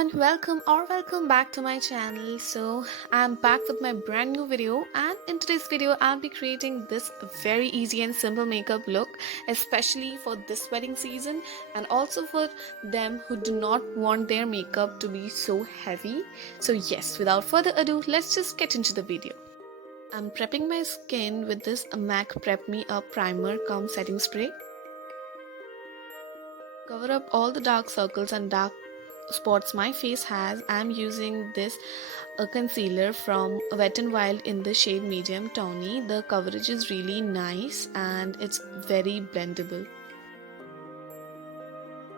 everyone, welcome back to my channel. So I'm back with my brand new video, and in today's video I'll be creating this very easy and simple makeup look, especially for this wedding season and also for them who do not want their makeup to be so heavy. So yes, without further ado, let's just get into the video. I'm prepping my skin with this MAC Prep Me Up primer cum setting spray. Cover up all the dark circles and dark spots my face has. I'm using this concealer from Wet n Wild in the shade medium tawny. The coverage is really nice and it's very blendable.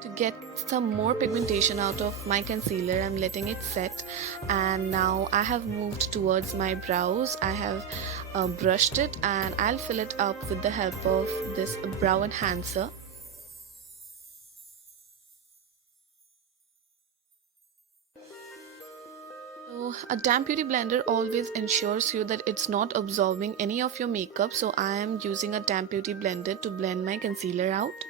To get some more pigmentation out of my concealer, I'm letting it set, and now I have moved towards my brows. I have brushed it and I'll fill it up with the help of this brow enhancer. So a damp beauty blender always ensures you that it's not absorbing any of your makeup, so I am using a damp beauty blender to blend my concealer out.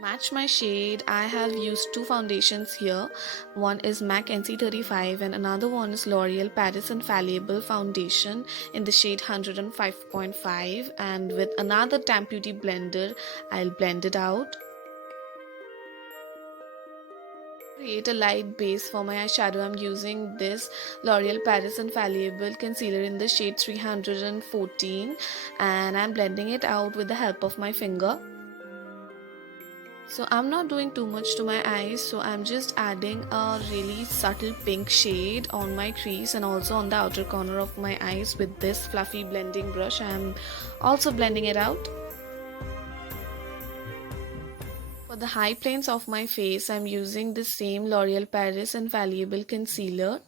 Match my shade, I have used two foundations here. One is MAC NC35 and another one is L'Oreal Paris Infallible foundation in the shade 105.5, and with another damp beauty blender I'll blend it out. Create a light base for my eyeshadow. I'm using this L'Oreal Paris Infallible concealer in the shade 314 and I'm blending it out with the help of my finger. So I'm not doing too much to my eyes, so I'm just adding a really subtle pink shade on my crease and also on the outer corner of my eyes with this fluffy blending brush. I'm also blending it out. For the high planes of my face, I'm using the same L'Oreal Paris Infallible concealer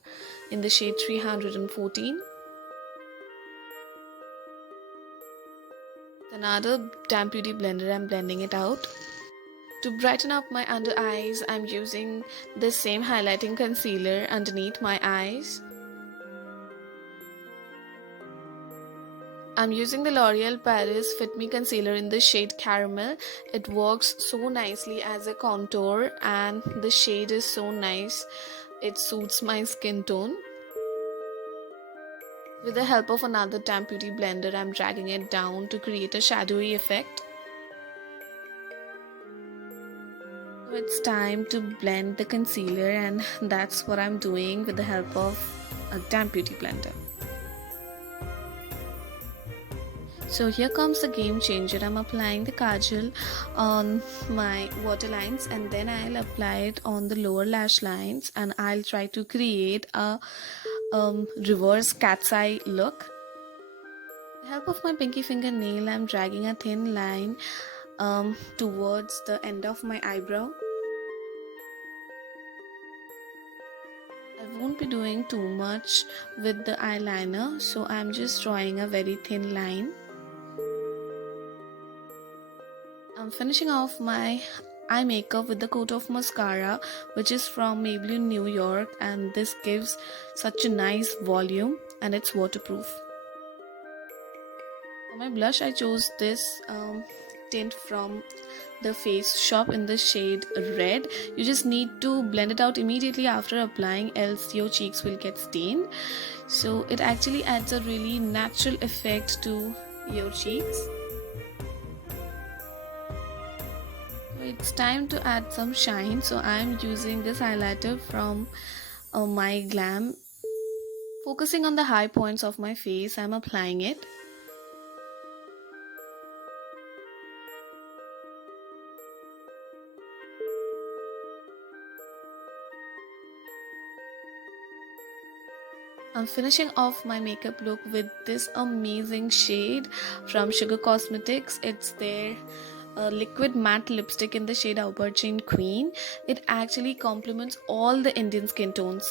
in the shade 314. Another damp beauty blender, I'm blending it out. To brighten up my under eyes, I'm using the same highlighting concealer underneath my eyes. I'm using the L'Oreal Paris Fit Me concealer in the shade Caramel. It works so nicely as a contour and the shade is so nice. It suits my skin tone. With the help of another damp beauty blender, I'm dragging it down to create a shadowy effect. So it's time to blend the concealer, and that's what I'm doing with the help of a damp beauty blender. So here comes the game changer. I'm applying the kajal on my waterlines and then I'll apply it on the lower lash lines, and I'll try to create a reverse cat's eye look. With the help of my pinky fingernail, I'm dragging a thin line towards the end of my eyebrow. I won't be doing too much with the eyeliner, so I'm just drawing a very thin line. I'm finishing off my eye makeup with the coat of mascara, which is from Maybelline Newyork, and this gives such a nice volume and it's waterproof. For my blush, I chose this tint from the Face Shop in the shade Red. You just need to blend it out immediately after applying, else your cheeks will get stained. So it actually adds a really natural effect to your cheeks. It's time to add some shine, so I'm using this highlighter from my Glam. Focusing on the high points of my face, I'm applying it. I'm finishing off my makeup look with this amazing shade from Sugar Cosmetics. It's their liquid matte lipstick in the shade Aubergine Queen. It actually complements all the Indian skin tones.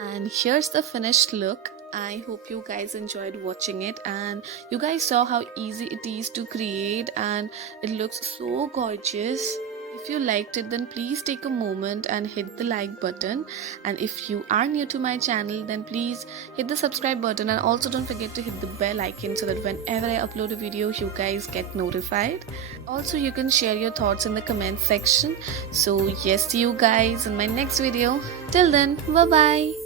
And here's the finished look. I hope you guys enjoyed watching it and you guys saw how easy it is to create, and it looks so gorgeous. If you liked it, then please take a moment and hit the like button. And if you are new to my channel, then please hit the subscribe button, and also don't forget to hit the bell icon so that whenever I upload a video, you guys get notified. Also, you can share your thoughts in the comment section. So yes, see you guys in my next video. Till then, bye bye.